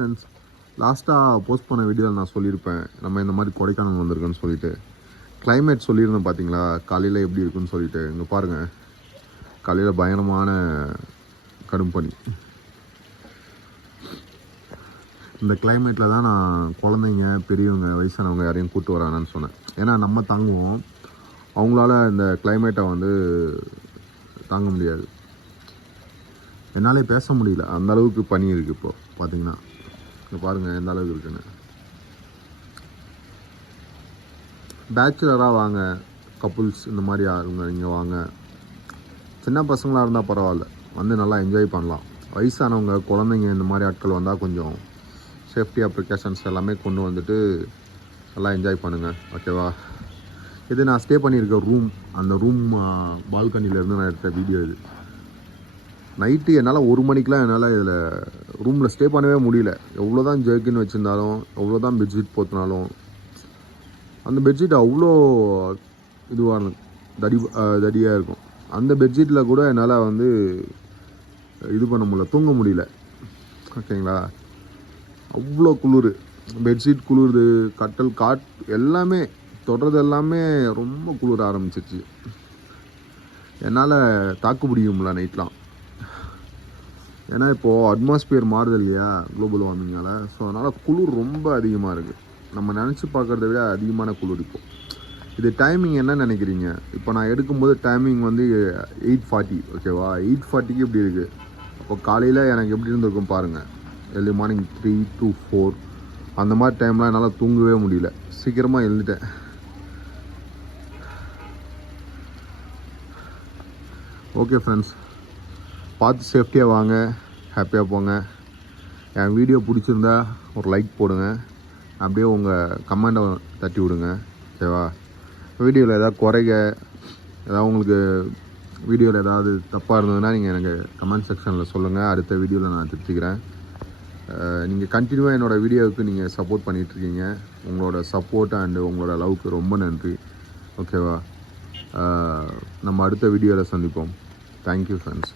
Friends, லாஸ்ட்டாக post பண்ண வீடியோவில் நான் சொல்லியிருப்பேன் நம்ம இந்த மாதிரி கொடைக்கானல் வந்திருக்கோன்னு சொல்லிட்டு. கிளைமேட் சொல்லியிருந்தேன் பார்த்தீங்களா, காலையில் எப்படி இருக்குன்னு சொல்லிட்டு. இங்கே பாருங்கள், காலையில் பயங்கரமான கடும் பனி. இந்த கிளைமேட்டில் தான் நான் குழந்தைங்க பெரியவங்க வயசானவங்க யாரையும் கூப்பிட்டு வரானான்னு சொன்னேன். ஏன்னா நம்ம தாங்குவோம், அவங்களால இந்த கிளைமேட்டை வந்து தாங்க முடியாது. என்னாலே பேச முடியல, அந்த அளவுக்கு பனி இருக்குது. இப்போது பார்த்தீங்கன்னா இங்கே பாருங்கள் எந்த அளவுக்கு இருக்குன்னு. பேச்சுலராக வாங்க, கப்புள்ஸ் இந்த மாதிரி ஆளுங்க நீங்கள் வாங்க. சின்ன பசங்களாக இருந்தால் பரவாயில்ல, வந்து நல்லா என்ஜாய் பண்ணலாம். வயசானவங்க குழந்தைங்க இந்த மாதிரி ஆட்கள் வந்தால் கொஞ்சம் சேஃப்டியாக ப்ரிகாஷன்ஸ் எல்லாமே கொண்டு வந்துட்டு நல்லா என்ஜாய் பண்ணுங்கள், ஓகேவா? இது நான் ஸ்டே பண்ணியிருக்க ரூம், அந்த ரூம் பால்கனிலேருந்து நான் எடுத்த வீடியோ இது. நைட்டு என்னால் 1 மணிக்கெலாம் என்னால் இதில் ரூமில் ஸ்டே பண்ணவே முடியல. எவ்வளோ தான் ஜர்க்கின் வச்சுருந்தாலும், எவ்வளோ தான் பெட்ஷீட் போத்தினாலும், அந்த பெட்ஷீட் அவ்வளோ இதுவாக தடியாக இருக்கும். அந்த பெட்ஷீட்டில் கூட என்னால் வந்து இது பண்ண முடியல, தூங்க முடியல, ஓகேங்களா? அவ்வளோ குளிர், பெட்ஷீட் குளிருது, கட்டல் எல்லாமே தொடுறது எல்லாமே ரொம்ப குளிர ஆரம்பிச்சிருச்சு. என்னால் தாக்கு பிடிக்கும்ல நைட்லாம். ஏன்னா இப்போது அட்மாஸ்பியர் மாறுது இல்லையா, குளோபல் வார்மிங்கால். ஸோ அதனால் குளிர் ரொம்ப அதிகமாக இருக்குது. நம்ம நினச்சி பார்க்குறத விட அதிகமான குளிர் இப்போது. இது டைமிங் என்ன நினைக்கிறீங்க? இப்போ நான் எடுக்கும்போது டைமிங் வந்து 8:40, ஓகேவா? 8:40க்கு இப்படி இருக்குது. அப்போ காலையில் எனக்கு எப்படி இருந்திருக்கும் பாருங்கள். ஏர்லி மார்னிங் 3 to 4 அந்த மாதிரி டைம்லாம் என்னால் தூங்கவே முடியல. சீக்கிரமாக எழுந்துட்டேன். ஓகே ஃப்ரெண்ட்ஸ், பார்த்து சேஃப்டியாக வாங்க, ஹாப்பியாக போங்க. என் வீடியோ பிடிச்சிருந்தா ஒரு லைக் போடுங்க, அப்படியே உங்கள் கமெண்டை தட்டி விடுங்க, ஓகேவா? வீடியோவில் ஏதாவது குறைக, ஏதாவது உங்களுக்கு வீடியோவில் ஏதாவது தப்பாக இருந்ததுன்னா நீங்கள் எனக்கு கமெண்ட் செக்ஷனில் சொல்லுங்கள். அடுத்த வீடியோவில் நான் திருத்திக்கிறேன். நீங்கள் கண்டினியூவாக என்னோடய வீடியோவுக்கு நீங்கள் சப்போர்ட் பண்ணிகிட்ருக்கீங்க. உங்களோட சப்போர்ட் அண்டு உங்களோட லவ்க்கு ரொம்ப நன்றி, ஓகேவா? நம்ம அடுத்த வீடியோவில் சந்திப்போம். Thank you friends.